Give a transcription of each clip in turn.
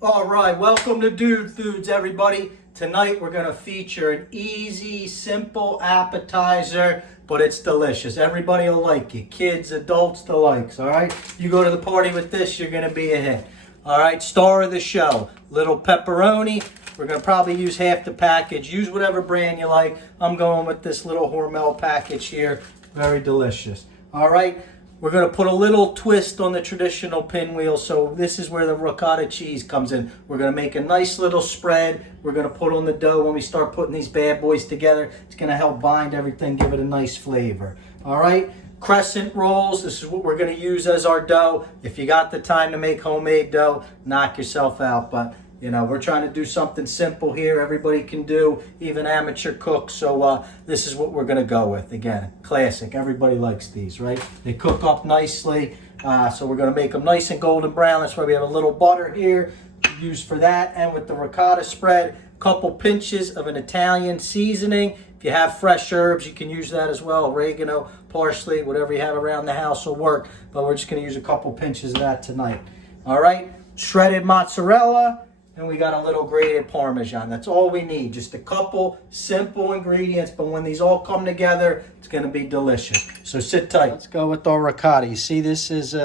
All right, welcome to Dude Foods, everybody. Tonight we're going to feature an easy, simple appetizer, but it's delicious. Everybody will like it. Kids, adults, the likes, all right? You go to the party with this, you're going to be a hit. All right, star of the show, little pepperoni. We're going to probably use half the package. Use whatever brand you like. I'm going with this little Hormel package here. Very delicious. All right. We're going to put a little twist on the traditional pinwheel, so this is where the ricotta cheese comes in. We're going to make a nice little spread. We're going to put on the dough when we start putting these bad boys together. It's going to help bind everything, give it a nice flavor. All right, Crescent Rolls, this is what we're going to use as our dough. If you got the time to make homemade dough, knock yourself out, but you know, we're trying to do something simple here. Everybody can do, even amateur cooks. So this is what we're going to go with. Again, classic. Everybody likes these, right? They cook up nicely. So we're going to make them nice and golden brown. That's why we have a little butter here used for that. And with the ricotta spread, a couple pinches of an Italian seasoning. If you have fresh herbs, you can use that as well. Oregano, parsley, whatever you have around the house will work. But we're just going to use a couple pinches of that tonight. All right? Shredded mozzarella. And we got a little grated Parmesan. That's all we need. Just a couple simple ingredients, but when these all come together, it's going to be delicious. So sit tight. Let's go with our ricotta. You see, this is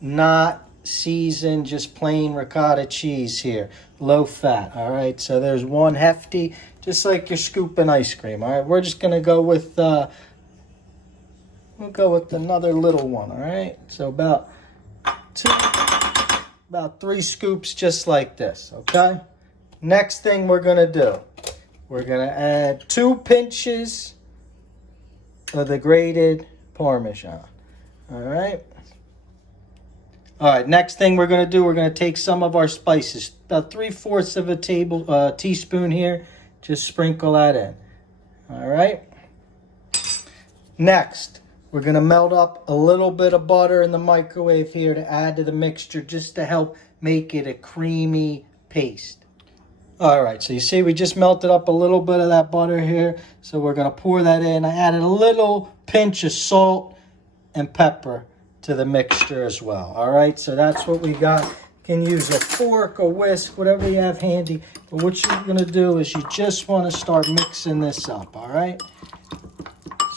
not seasoned, just plain ricotta cheese here. Low fat, all right? So there's one hefty, just like you're scooping ice cream, all right? We're just going to go with, we'll go with another little one, all right? So about 3 scoops just like this, okay? Next thing we're going to do, we're going to add 2 pinches of the grated Parmesan, all right? All right, next thing we're going to do, we're going to take some of our spices, about 3/4 of a teaspoon here, just sprinkle that in, all right? Next, we're going to melt up a little bit of butter in the microwave here to add to the mixture just to help make it a creamy paste. All right, so you see we just melted up a little bit of that butter here. So we're going to pour that in. I added a little pinch of salt and pepper to the mixture as well. All right, so that's what we got. You can use a fork, a whisk, whatever you have handy. But what you're going to do is you just want to start mixing this up, all right?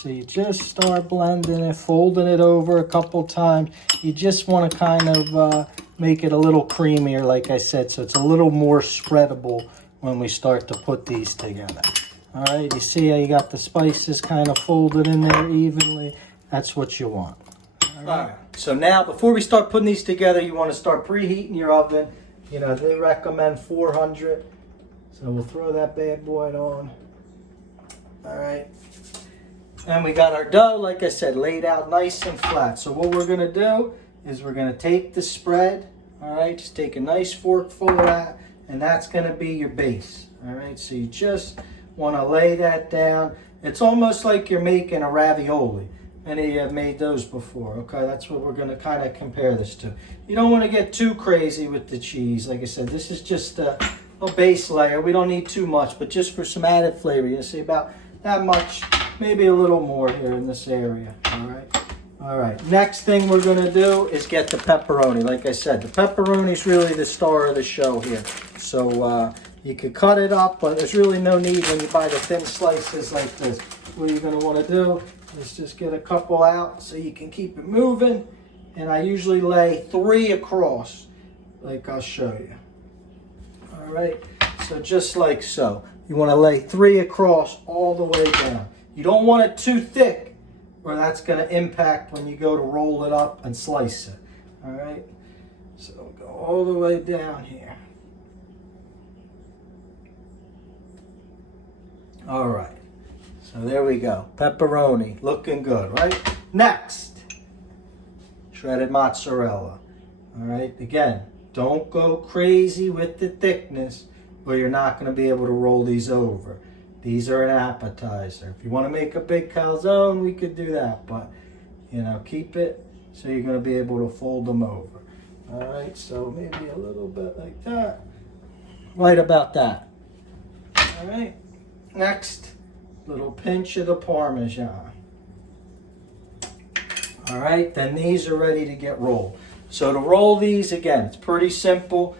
So you just start blending it, folding it over a couple times. You just want to kind of make it a little creamier, like I said, so it's a little more spreadable when we start to put these together. All right, you see how you got the spices kind of folded in there evenly? That's what you want. All right, so now before we start putting these together, you want to start preheating your oven. You know, they recommend 400. So we'll throw that bad boy on. All right. And we got our dough, like I said, laid out nice and flat. So what we're going to do is we're going to take the spread, all right, just take a nice forkful of that, and that's going to be your base, all right? So you just want to lay that down. It's almost like you're making a ravioli. Many of you have made those before, okay? That's what we're going to kind of compare this to. You don't want to get too crazy with the cheese. Like I said, this is just a base layer. We don't need too much, but just for some added flavor. You see about that much, maybe a little more here in this area, all right? All right, next thing we're gonna do is get the pepperoni. Like I said, the pepperoni is really the star of the show here. So you could cut it up, but there's really no need when you buy the thin slices like this. What you're gonna wanna do is just get a couple out so you can keep it moving. And I usually lay 3 across, like I'll show you. All right, so just like so. You wanna lay 3 across all the way down. You don't want it too thick, or that's going to impact when you go to roll it up and slice it. All right? So go all the way down here. All right. So there we go. Pepperoni. Looking good, right? Next, shredded mozzarella. All right? Again, don't go crazy with the thickness, or you're not going to be able to roll these over. These are an appetizer. If you want to make a big calzone, we could do that. But, you know, keep it so you're going to be able to fold them over. All right, so maybe a little bit like that. Right about that. All right. Next, little pinch of the Parmesan. All right, then these are ready to get rolled. So to roll these, again, it's pretty simple.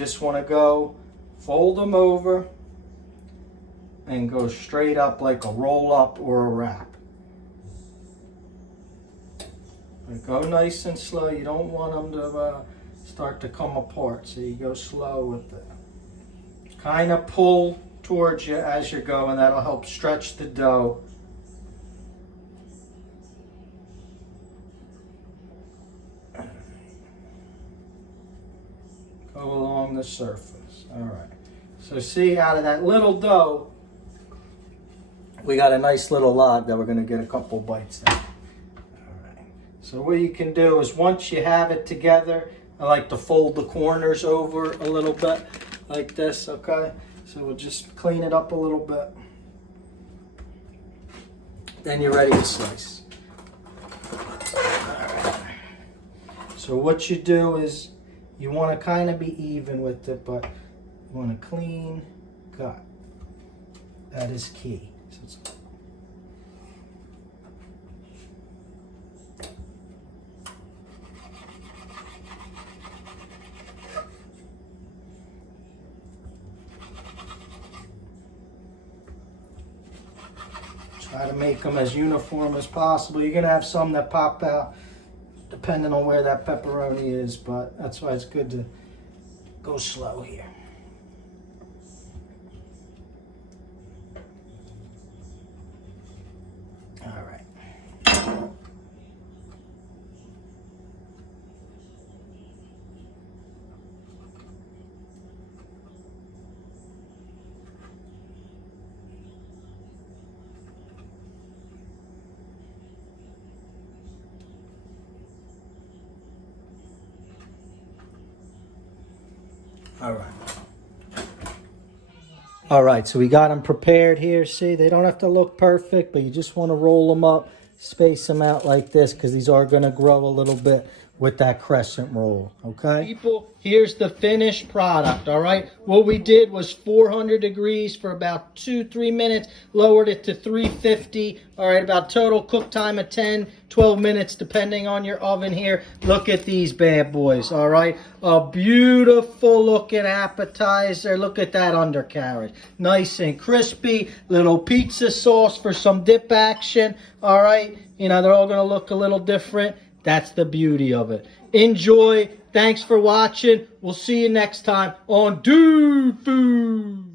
just want to go fold them over and go straight up like a roll up or a wrap. But go nice and slow. You don't want them to start to come apart, so you go slow with it. Kind of pull towards you as you go, and that'll help stretch the dough. Go along the surface. All right. So see, out of that little dough, we got a nice little log that we're going to get a couple bites out. All right. So what you can do is once you have it together, I like to fold the corners over a little bit like this, okay? So we'll just clean it up a little bit. Then you're ready to slice. All right. So what you do is you want to kind of be even with it, but you want a clean cut. That is key. So it's try to make them as uniform as possible. You're going to have some that pop out depending on where that pepperoni is, but that's why it's good to go slow here. All right. All right. All right, so we got them prepared here. See, they don't have to look perfect, but you just want to roll them up, space them out like this, because these are going to grow a little bit with that crescent roll, okay? People, here's the finished product, all right? What we did was 400 degrees for about 2-3 minutes, lowered it to 350, all right? About total cook time of 10-12 minutes, depending on your oven here. Look at these bad boys, all right? A beautiful looking appetizer. Look at that undercarriage. Nice and crispy. Little pizza sauce for some dip action, all right? You know, they're all going to look a little different. That's the beauty of it. Enjoy. Thanks for watching. We'll see you next time on Dude Food.